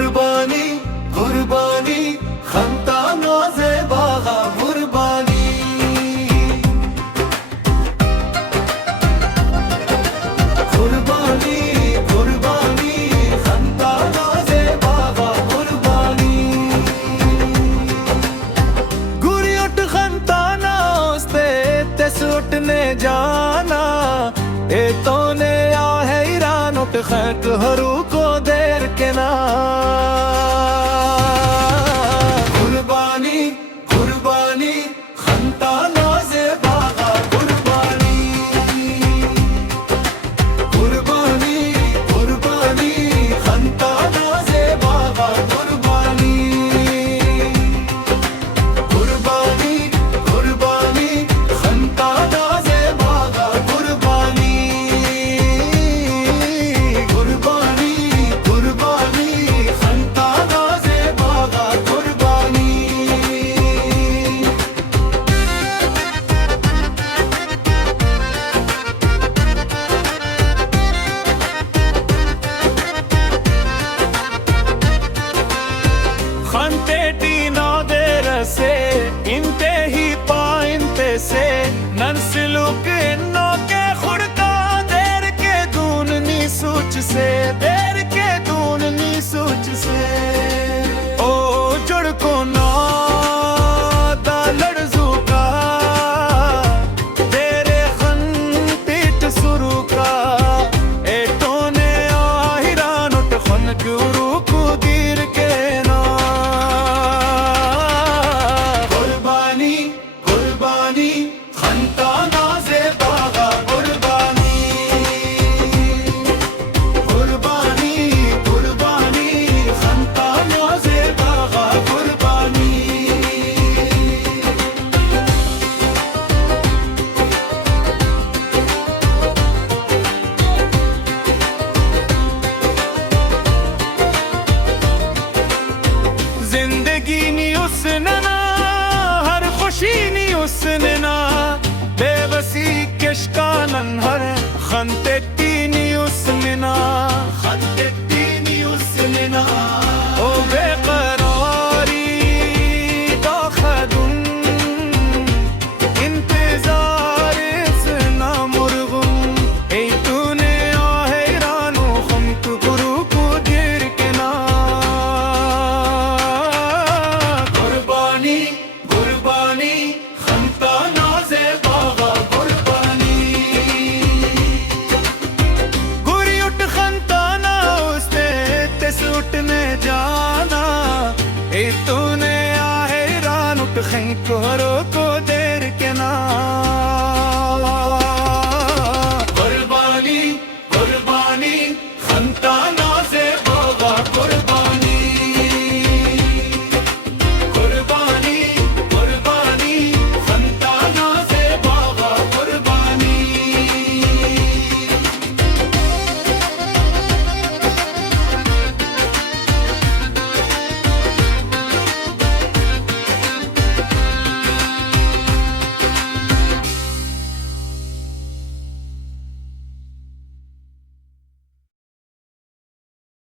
कुर्बानी कुर्बानी खंता नाज़े बागा कुर्बानी कुर्बानी कुर्बानी खंता नाज़े बागा कुर्बानी गुरी उठ खंता नास्ते तेस उठने जाना ए तो ने आ है ईरान उठ खैक हरू को देर के ना कुर्बानी कुर्बानी खंता नाज़े बागा कुर्बानी कुर्बानी कुर्बानी खंता नाज़े बागा कुर्बानी कुर्बानी कुर्बानी खंता नाज़े बागा कुर्बानी कुर्बानी कुर्बानी खंता नाज़े बागा कुर्बानी खंते टीना दे रसे इंते ही पा इंते से ननसलुक इन्नो के खुड़का देर के दून नी सूच से देर के दून नी सूच से ओ जुड़ को ना दा लड़जू का तेरे खंतीट सुरू का ए टोने आहिरान उठ खन गुरु को दीर के ना कुर्बानी कुर्बानी खंता नाज़े बागा कुर्बानी कुर्बानी कुर्बानी खंता नाज़े बागा कुर्बानी जिंदगी नी उसने ना हर खुशी नी उसने ना बेबसी किशकानन हर खंते नी उसने ना खंते नी उसने ना ओ बेकरारी तो खदुन इंतजार इतना मुर्गुम ए तूने आहेरानो खम तू गुरु को गिर के ना कुर्बानी कुर्बानी खंता नाज़े बागा कुर्बानी गुरी उठ खंता ना उसने तेस उठने जाना ए तूने आहेरान उठ खैं को देर के ना